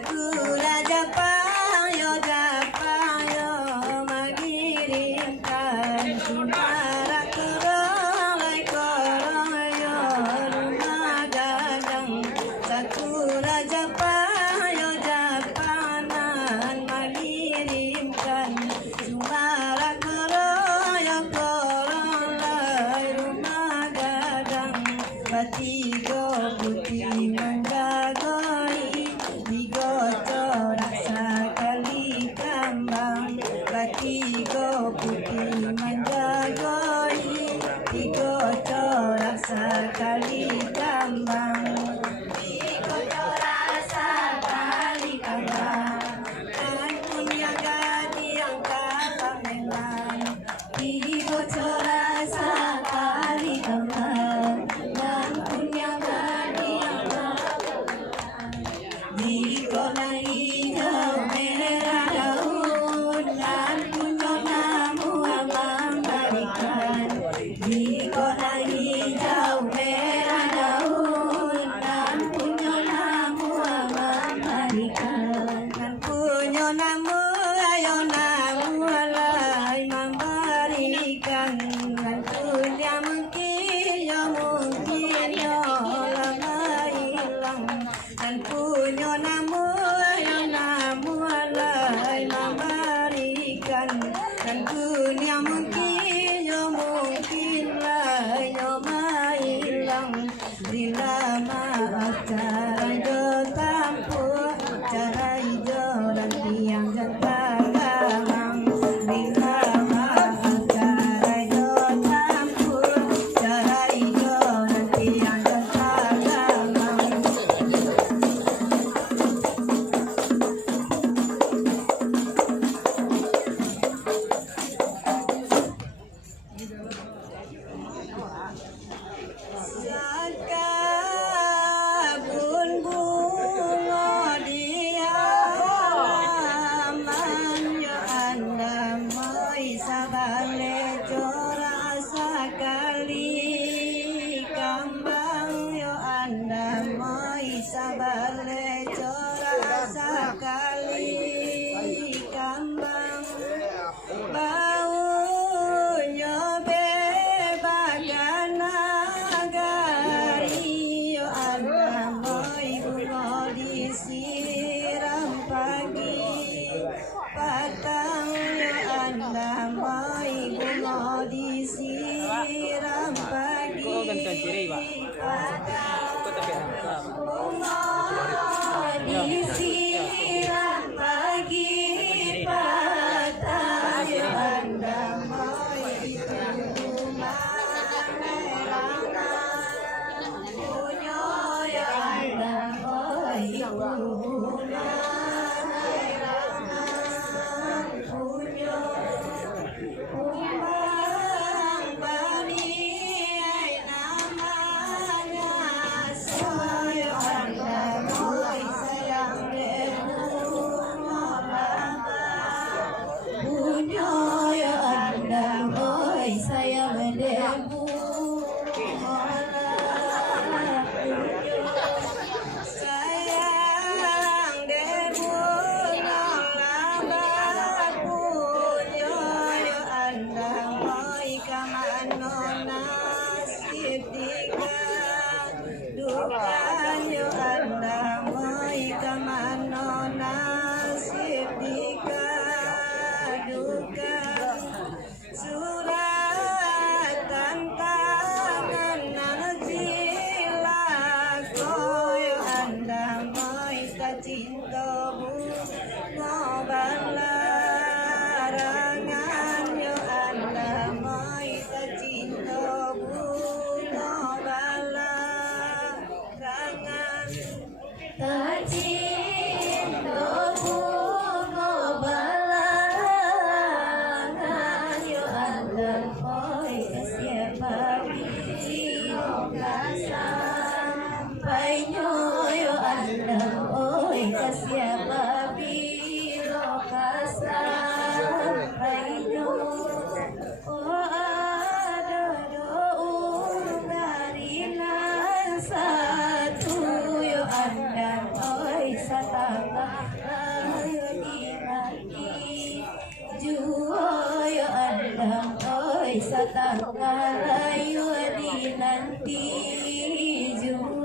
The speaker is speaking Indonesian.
Sakura Jepang yo mengirimkan suara kerolai koroyo rumah gadang. Sakura Jepang yo Jepangan mengirimkan suara koroyo korolai rumah gadang. Batigo putih menjagoi tigo corak sekali kambang. Batigo putih menjagoi tigo corak sekali kambang. Tigo corak sekali kambang dan punya gadi yang kakak memang. Tigo corak sekali kambang dan punya gadi yang Dikona hijau merah daun dan punya namu memberikan. Dikona hijau merah daun dan punya namu memberikan. Dan punya namu ayo namu alai memberikan. Dan punya mungkin ya mungkin ya lama hilang. Dan punya namu alai memberikan. Dan punya mungkin ya mungkin lah nyoma hilang. Bila maaf cara jo tampu cara hijau dan tiang jantan gamang. Bila maaf cara jo tampu cara hijau dan tiang jantan gamang. Sakabun bunga di halaman yo anda moi sabale corak sekali kambang. Yo anda moi sabale corak sekali kambang. Baunya bebagan nagari. Yo anda moi bunga disiram pagi petang. Yo anda moi bunga disiram pagi petang. Bunga disiram pagi petang. Yo anda moi rumah merangan punya. Yo anda moi rumah merangan punya. Umbang bani namanya saya. Anda moi sayang debu lama punya. Ya anda moi sayang debu sayang debu lama punya. Ya anda moi kamano nasib tiga dukan. Ya anda moi kamano nasib tiga dukan. Suratan tangan najilako. Yo anda moi kacinta bunga larangan. Yo anda moi kacinta bunga larangan. Kacinta bunga balangan. Yo anda moi kasiapa sampai nyo. Yo anda moi kasiapa sampai nyo. Oh ada doa dari satu. Yo anda moi sataka ayo dinanti juo yo andam oi satangga ayo dinanti juo.